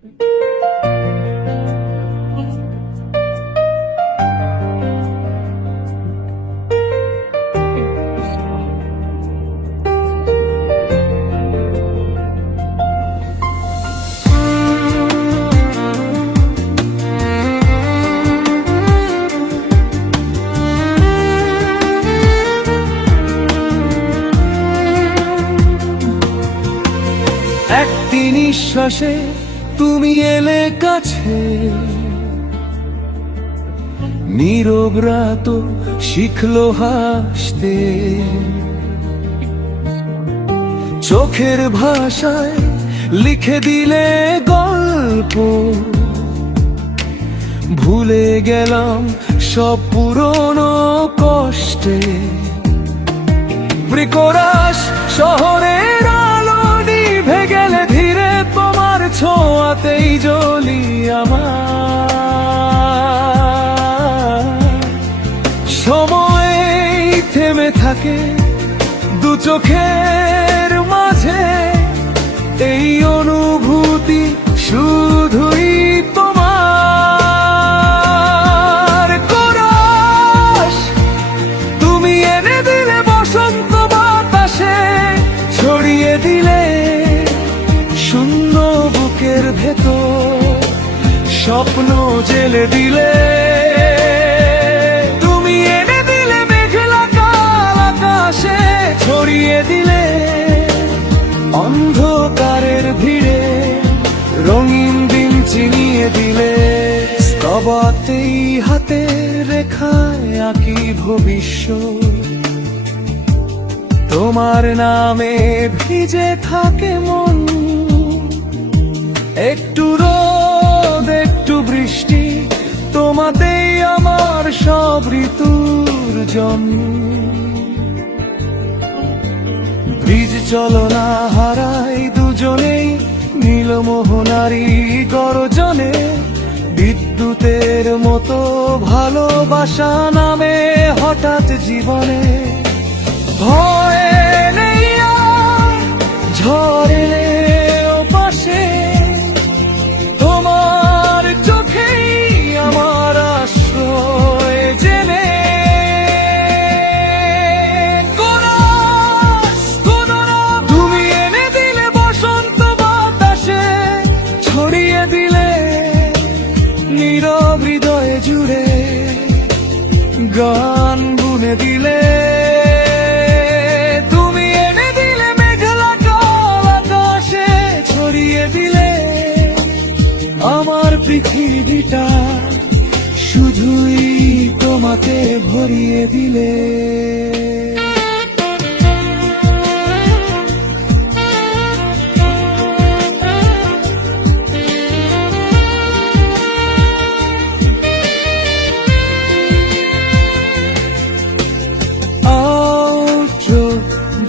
একটি নিঃশ্বাসে তুমি এলে কাছে, নীরব রাত শিখলো হাসতে, চোখের ভাষায় লিখে দিলে গল্প, ভুলে গেলাম সব পুরনো কষ্টে। বৃকরাশ শহরের আলো নিভে গেলে ধীরে তোমার ছোঁয়াতেই জ্বলি আমার। সময় থেমে থাকে দু চোখের মাঝে, এই অনুভূতি শুধুই তোমার। কোরাস তুমি এনে দিলে বসন্ত বাতাসে, ছড়িয়ে দিলে শূন্য বুকের ভেতর, স্বপ্ন জেলে দিলে। তুমি এনে দিলে মেঘলা কাল আকাশে, ছড়িয়ে দিলে অন্ধকারের ভিড়ে, রঙিন দিন চিনিয়ে দিলে। স্তবতেই হাতে রেখায় আঁকি ভবিষ্যৎ, তোমার নামে ভিজে থাকে মন। একটু রোদ একটু বৃষ্টি, তোমাতেই আমার সব ঋতুর জন্ম। বীজ চলনা হারাই দুজনেই, নীলমোহনারি গর্জনে, বিদ্যুতের মতো ভালোবাসা নামে হঠাৎ জীবনে। ভয় নেই আর ঝড় এলে ওপাশে, তোমার চোখেই আমার আশ্রয় জেনে। তুমি এনে দিলে বসন্ত বাতাসে, ছড়িয়ে দিলে নীরব হৃদয়ে জুড়ে, গান বুনে দিলে। তুমি এনে দিলে মেঘলা কাল আকাশে, ছড়িয়ে দিলে আমার পৃথিবীটা, শুধুই তোমাকে ভরিয়ে দিলে।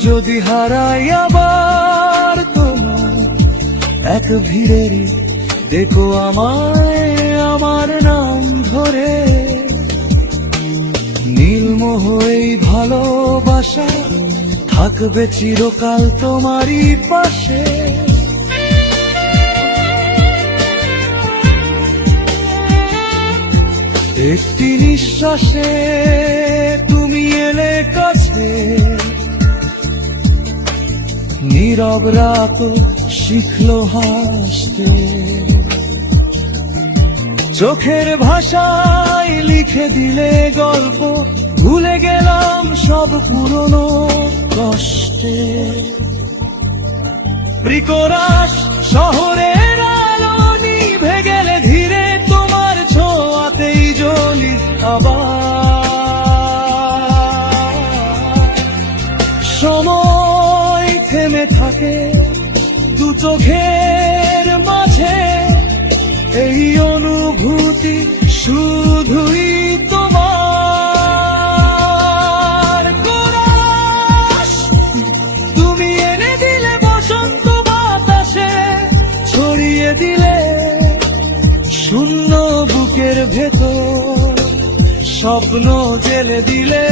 যদি হারাই আবার তোমার এক ভিড়ে, দেখো আমায় আমার নাম ধরে। নীলমোহ এই ভালোবাসা থাকবে চিরকাল তোমারই পাশে। একটি নিঃশ্বাসে তুমি এলে কাছে, নীরব রাত শিখলো হাসতে, চোখের ভাষায় লিখে দিলে গল্প, ভুলে গেলাম সব পুরনো কষ্টে। বৃকরাশ শহরের আলো নিভে গেলে ধীরে তোমার ছোঁয়াতেই জ্বলি আবার। সময় থেমে থাকে দু চোখের মাঝে, এই অনুভূতি শুধুই তোমার। কোরাস তুমি এনে দিলে বসন্ত বাতাসে, ছড়িয়ে দিলে শূন্য বুকের ভেতর, স্বপ্ন জেলে দিলে।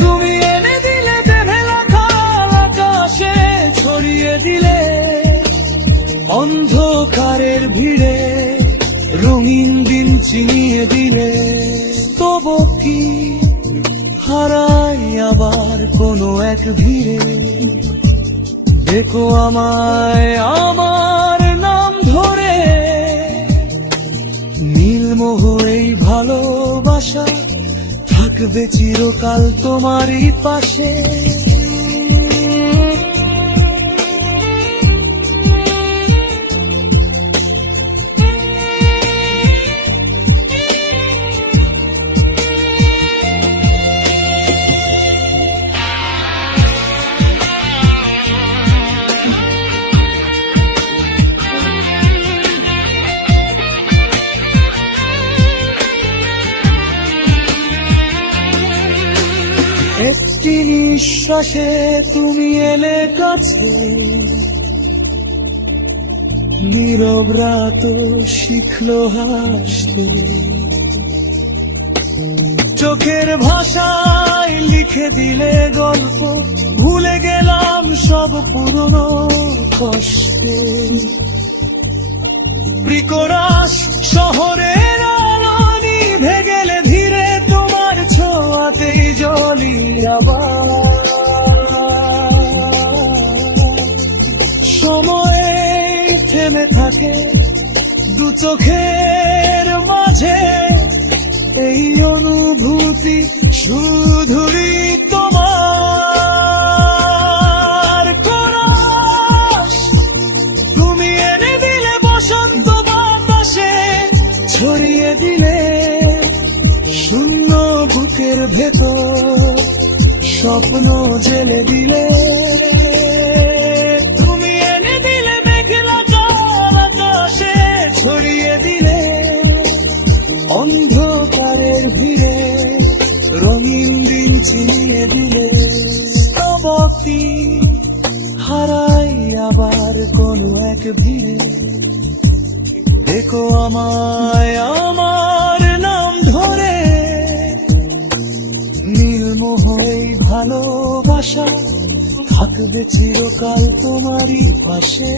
তুমি এনে দিলে মেঘলা কাল আকাশে, ছড়িয়ে দিলে অন্ধকারের ভিড়ে রঙিন দিন চিনিয়ে দিলে তবু কি হারাই আবার কোনো এক ভিড়ে। দেখো আমায় আমার নাম ধরে, নীলমোহ এই ভালোবাসা থাকবে চিরকাল তোমারই পাশে। একটি নিঃশ্বাসে তুমি এলে কাছে, নীরব রাত শিখলো হাসতে। চোখের ভাষায় লিখে দিলে গল্প, ভুলে গেলাম সব পুরনো কষ্টে। প্রিকরাস শহরের আলো নিভে গেলে ধীরে তোমার ছোঁয়াতেই জ্বলি আবার। সময় থেমে থাকে দু চোখের মাঝে, এই অনুভূতি শুধুই তোমার। কোরাস তুমি এনে দিলে বসন্ত বাতাসে, ছড়িয়ে দিলে শূন্য বুকের ভেতর, স্বপ্ন জেলে দিলে। তুমি এনে দিলে মেঘলা কাল আকাশে, ছড়িয়ে দিলে অন্ধকারের ভিড়ে, রঙিন দিন চিনিয়ে দিলে তবু কি হারাই আবার কোনো এক ভিড়ে। দেখো আমায় আমার নাম ধরে, নীলমোহ এই ভালোবাসা থাকবে চিরকাল তোমারই পাশে।